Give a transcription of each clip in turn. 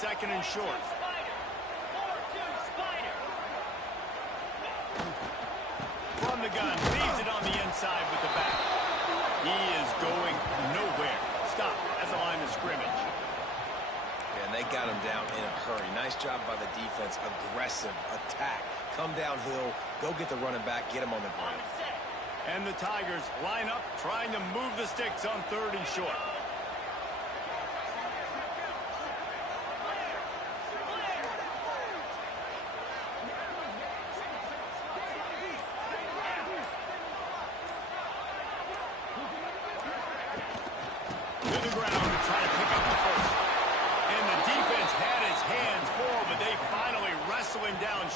second and short. From the gun, leads it on the inside with the back. He is going nowhere. Stop at the line of scrimmage. And they got him down in a hurry. Nice job by the defense. Aggressive attack. Come downhill. Go get the running back. Get him on the ground. And the Tigers line up, trying to move the sticks on 3rd and short.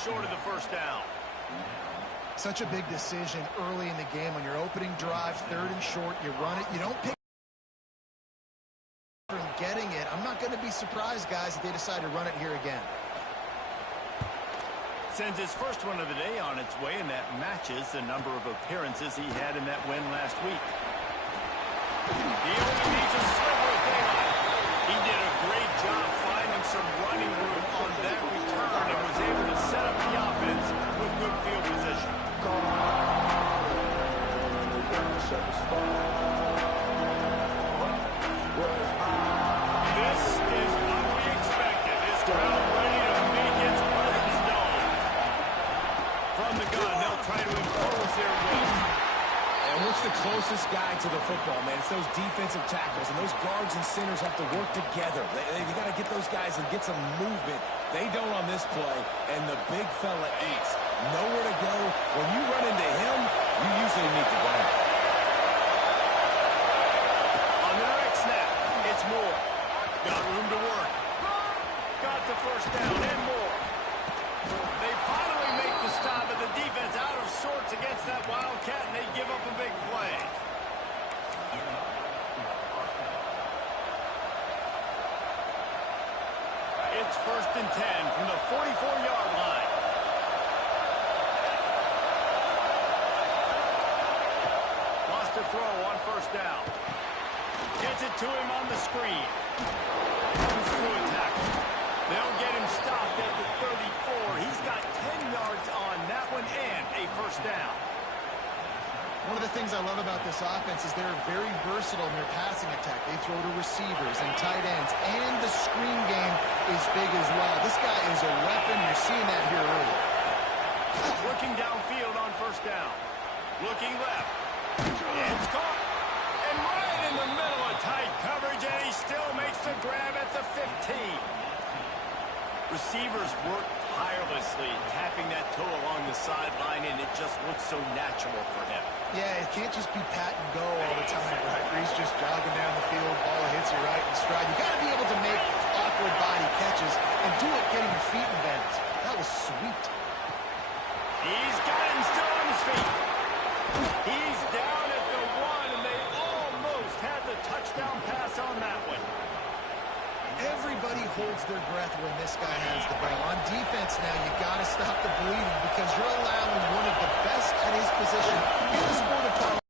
Short of the first down. Such a big decision early in the game. On your opening drive, 3rd and short, you run it. You don't pick from getting it. I'm not going to be surprised, guys, if they decide to run it here again. Sends his first one of the day on its way, and that matches the number of appearances he had in that win last week. He only needs a sliver of daylight. He did a great job finding some running room on that return and was able to set up the offense with good field position. This is what we expected. This crowd ready to make its presence known. From the gun, they'll try to impose their will. And what's the closest guy to the football, man? It's those defensive tackles, and those guards and centers have to work together. They got to get those guys and get some movement. They don't on this play, and the big fella eats. Nowhere to go. When you run into him, you usually meet the ground. On the next snap, it's Moore. Got room to work. Got the first down and more. They finally make the stop, but the defense out of sorts against that Wildcat, and they give up a big play. It's 1st and 10 from the 44-yard line. Lost a throw on 1st down. Gets it to him on the screen. Comes through a tackle. They'll get him stopped at the 34. He's got 10 yards on that one and a 1st down. One of the things I love about this offense is they're very versatile in their passing attack. They throw to receivers and tight ends, and the screen game is big as well. This guy is a weapon. You're seeing that here early. Working downfield on 1st down. Looking left. It's caught. And right in the middle of tight coverage, and he still makes the grab at the 15. Receivers work tirelessly, tapping that toe along the sideline, and it just looks so natural for him. Yeah, it can't just be pat and go all the time, right? He's just jogging down the field, ball hits you right in stride. You got to be able to make awkward body catches and do it getting your feet in bends. That was sweet. He's got him still on his feet. He's down at the 1, and they almost had the touchdown pass on that one. Everybody holds their breath when this guy has the ball. On defense now, you got to stop the bleeding because you're allowing one of the best at his position in the sport of football.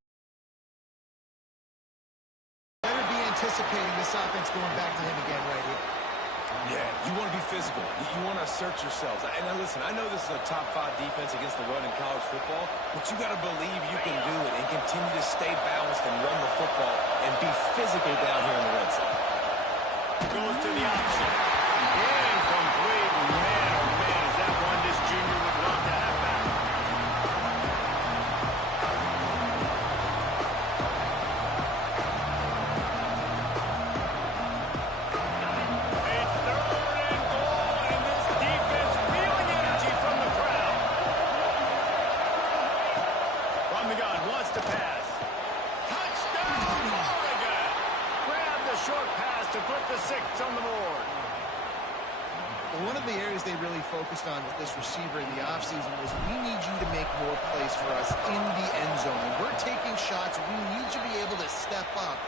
Better be anticipating this offense going back to him again right here. Yeah, you want to be physical. You want to assert yourselves. And listen, I know this is a top 5 defense against the run in college football, but you got to believe you can do it and continue to stay balanced and run the football and be physical down here in the red zone. Goes to the option. Incomplete. Man, oh man, is that one this junior would love to have back. It's 3rd and goal, and this defense feeling energy from the crowd. From the gun, wants to pass. Touchdown, Oregon! Grab the short pass to put the 6 on the board. Well, one of the areas they really focused on with this receiver in the offseason was we need you to make more plays for us in the end zone. When we're taking shots, we need you to be able to step up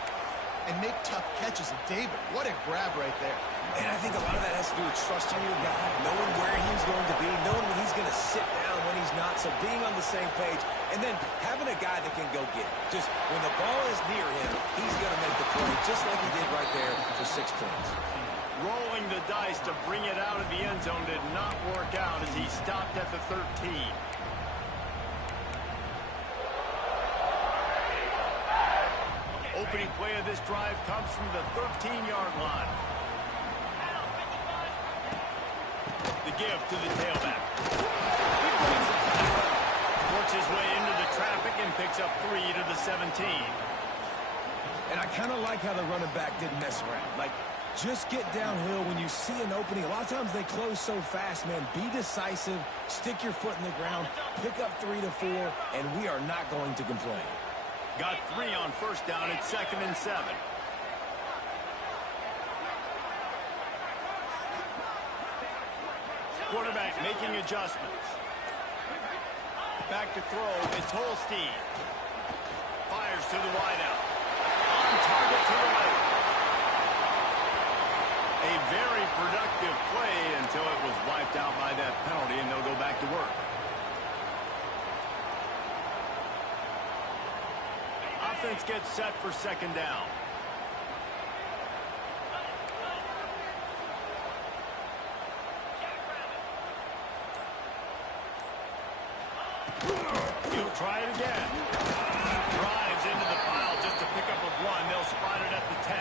and make tough catches. And David, what a grab right there. And I think a lot of that has to do with trusting your guy, knowing where he's going to be, knowing when he's going to sit down, when he's not. So being on the same page, and then having a guy that can go get it. Just when the ball is near him, he's going to make the play, just like he did right there for 6 points. Rolling the dice to bring it out of the end zone did not work out as he stopped at the 13. Opening play of this drive comes from the 13-yard line. The give to the tailback. He brings it back. Works his way into the traffic and picks up 3 to the 17. And I kind of like how the running back didn't mess around. Like, just get downhill when you see an opening. A lot of times they close so fast, man. Be decisive, stick your foot in the ground, pick up 3 to 4, and we are not going to complain. Got 3 on first down at 2nd and 7. Quarterback making adjustments. Back to throw. It's Holstein. Fires to the wideout. On target to the right. A very productive play until it was wiped out by that penalty, and they'll go back to work. Offense gets set for 2nd down. He'll try it again. Drives into the pile just to pick up a 1. They'll spot it at the 10.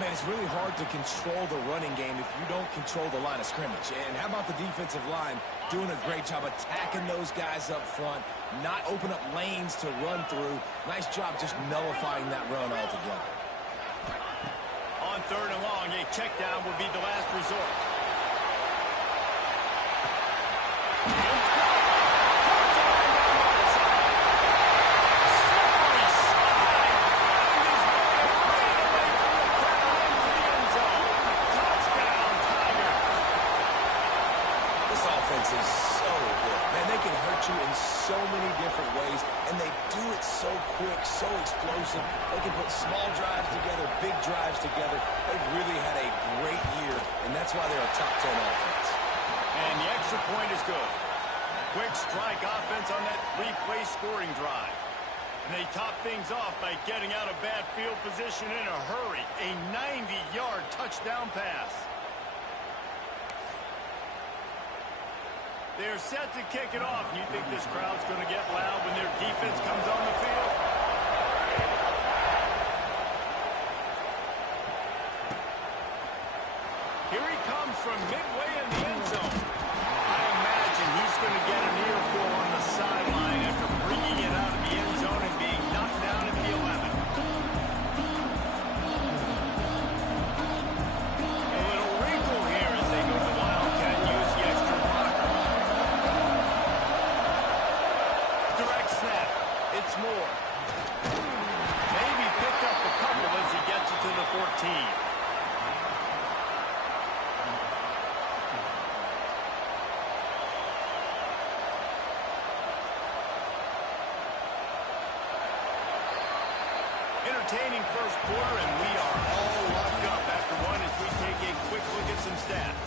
Man, it's really hard to control the running game if you don't control the line of scrimmage. And how about the defensive line doing a great job attacking those guys up front, not open up lanes to run through. Nice job just nullifying that run altogether. On 3rd and long, a check down will be the last resort. Is so good. Man, they can hurt you in so many different ways, and they do it so quick, so explosive. They can put small drives together, big drives together. They've really had a great year, and that's why they're a top 10 offense. And the extra point is good. Quick strike offense on that 3-play scoring drive. And they top things off by getting out of bad field position in a hurry. A 90-yard touchdown pass. They're set to kick it off. You think this crowd's going to get loud when their defense comes on the field? Here he comes from midway in the end zone. I imagine he's going to get an earful on the sideline after bringing it out of the end zone and being knocked down at the 11. A little wrinkle here as they go to the Wildcat and use the extra blocker. Direct snap. It's Moore. Maybe picked up a couple as he gets it to the 14. Entertaining first quarter, and we are all locked up after one as we take a quick look at some stats.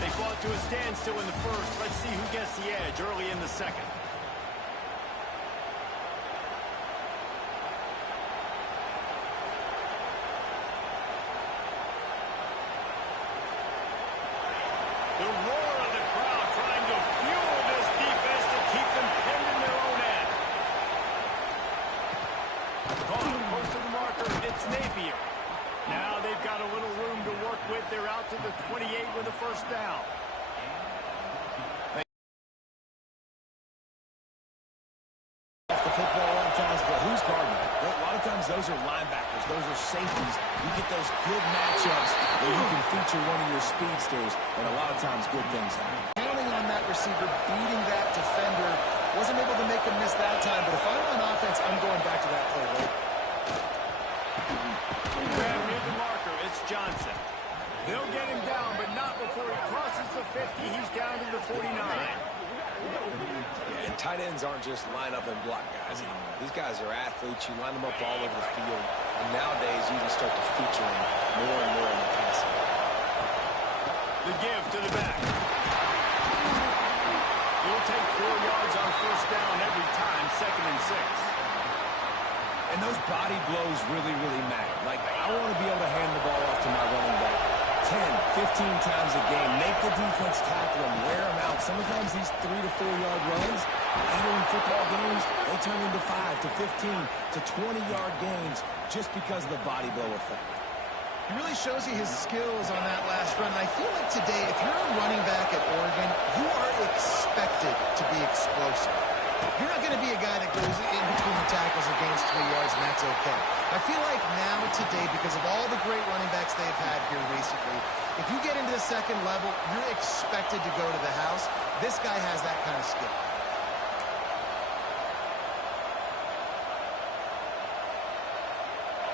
They fought to a standstill in the first. Let's see who gets the edge early in the second. The roar of the crowd trying to fuel this defense to keep them pinned in their own end. Caught close to the marker, it's Napier. Now they've got a little room to work with. They're out to the 28 with a first down. Off the football a lot of times, but who's guarding it? A lot of times those are linebackers, those are safeties. You get those good matchups where you can feature one of your speedsters, and a lot of times good things happen. Counting on that receiver, beating that defender. Wasn't able to make him miss that time, but if I'm on offense, I'm going back to that play, right? Grab near the marker, it's Johnson. They'll get him down, but not before he crosses the 50. He's down to the 49. Yeah, and tight ends aren't just line up and block guys anymore. These guys are athletes. You line them up all over the field, and nowadays you can start to feature them more and more in the passing game. The give to the back. He'll take 4 yards on first down every time, 2nd and 6. And those body blows really, really matter. Like, I want to be able to hand the ball off to my running back 10, 15 times a game. Make the defense tackle them, wear them out. Sometimes these 3 to 4 yard runs, later in football games, they turn into 5 to 15 to 20-yard gains just because of the body blow effect. He really shows you his skills on that last run. And I feel like today, if you're a running back at Oregon, you are expected to be explosive. You're not going to be a guy that goes in between the tackles and gains 3 yards, and that's okay. I feel like now today, because of all the great running backs they've had here recently, if you get into the second level, you're expected to go to the house. This guy has that kind of skill.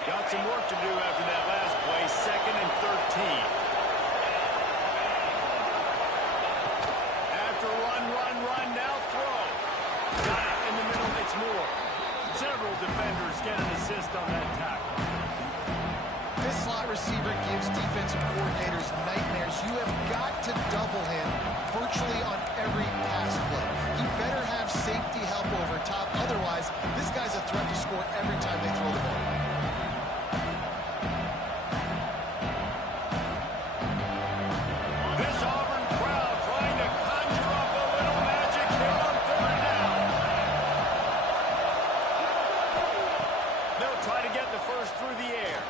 Got some work to do after that last play. 2nd and 13. After run, now throw. Got it in the middle, it's more. Several defenders get an assist on that tackle. This slot receiver gives defensive coordinators nightmares. You have got to double him virtually on every pass play. He better have safety help over top. Otherwise, this guy's a threat to score every time they throw the ball. This Auburn crowd trying to conjure up a little magic here on 3rd down. They'll try to get the first through the air.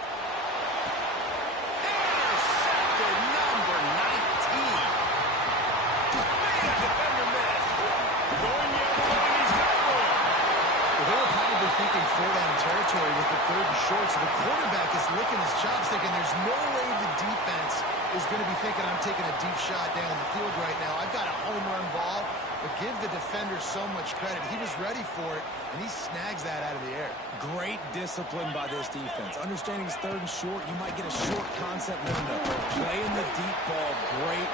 Intercepted, number 19. Made a defender miss. Going the other way, he's got room. Well, they were probably thinking 4-down territory with the 3rd and short, so the quarterback is licking his chops thinking there's no way the defense is going to be thinking I'm taking a deep shot down the field right now. I've got a home run ball, but give the defender so much credit. He was ready for it, and he snags that out of the air. Great discipline by this defense. Understanding it's 3rd and short, you might get a short concept. No. Playing the deep ball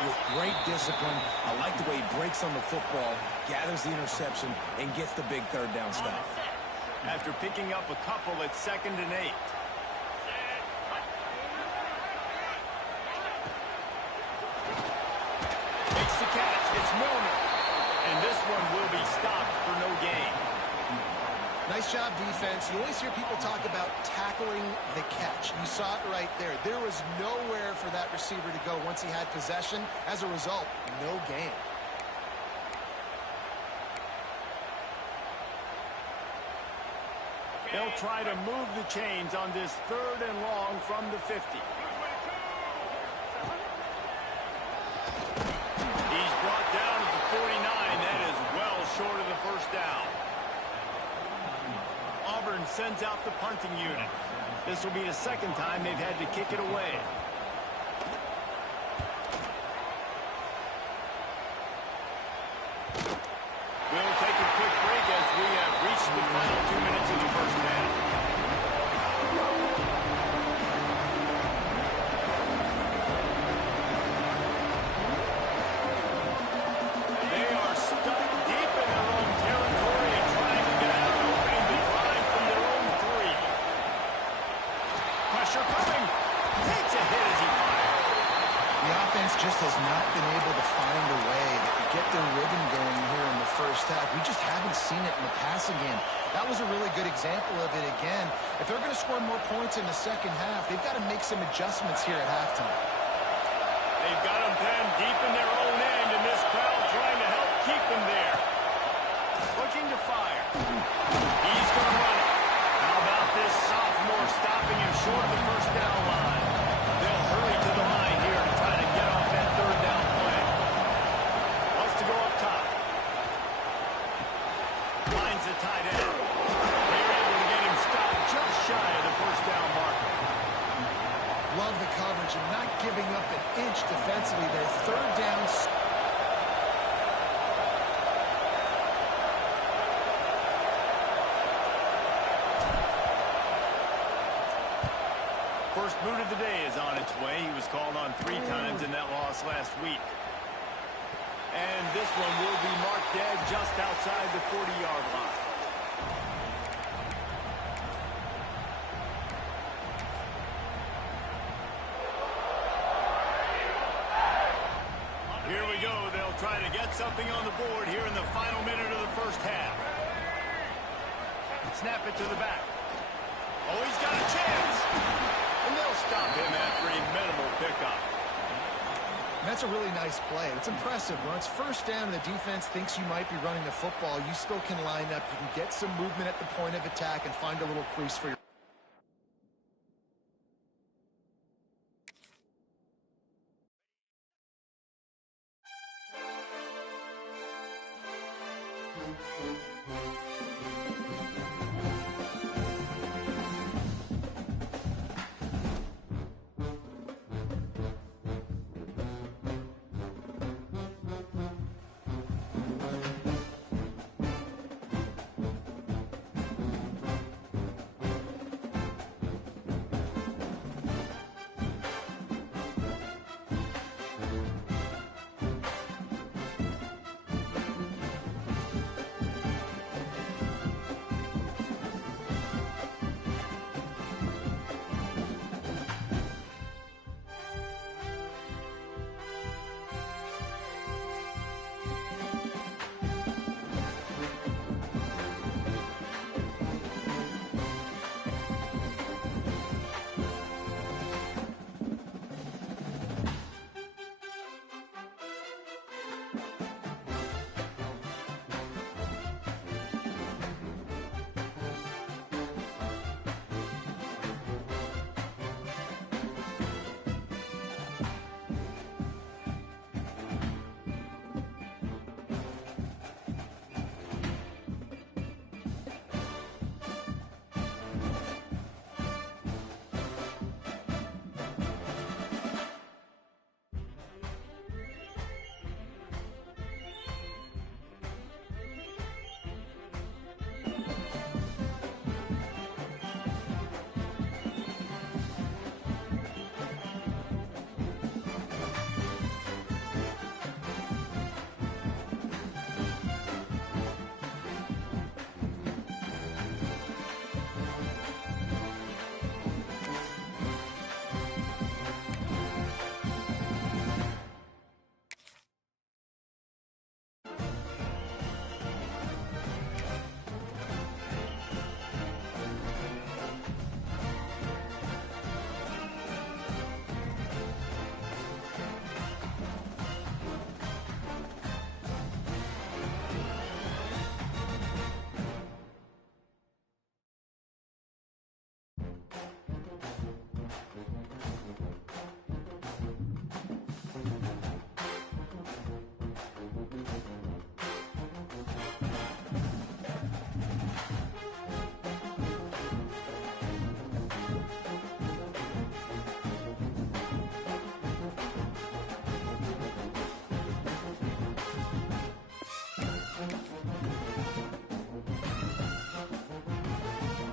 with great discipline. I like the way he breaks on the football, gathers the interception, and gets the big 3rd down stop. After picking up a couple at 2nd and 8. Makes the catch. It's Milner. And this one will be stopped for no gain. Nice job, defense. You always hear people talk about tackling the catch. You saw it right there. There was nowhere for that receiver to go once he had possession. As a result, no gain. They'll try to move the chains on this 3rd and long from the 50. He's brought down at the 49. That is well short of the 1st down. Auburn sends out the punting unit. This will be the 2nd time they've had to kick it away. We'll take a quick break as we have reached the final 2 minutes of the 1st half. They are stuck deep in their own territory and trying to get out, opening the drive from their own 3. Pressure coming. Takes a hit as he fires. The offense just has not been able to find a way to get their rhythm going here in the 1st half. We just haven't seen it in the passing game. That was a really good example of it again. If they're going to score more points in the 2nd half, they've got to make some adjustments here at halftime. They've got them pinned deep in their own end, and this crowd trying to help keep them there. Looking to fire. He's going to run it. How about this sophomore stopping him short of the 1st down line? They'll hurry to the line here to try to get off that 3rd down play. Wants to go up top. Finds the tight end. They're able to get him stopped just shy of the 1st down marker. Love the coverage and not giving up an inch defensively there. 3rd down. First boot of the day is on its way. He was called on 3 times in that loss last week. And this one will be marked dead just outside the 40-yard line. Here we go. They'll try to get something on the board here in the final minute of the 1st half. Snap it to the back. Oh, he's got a chance. And they'll stop him after a minimal pickup. That's a really nice play. It's impressive. When it's first down and the defense thinks you might be running the football, you still can line up. You can get some movement at the point of attack and find a little crease for your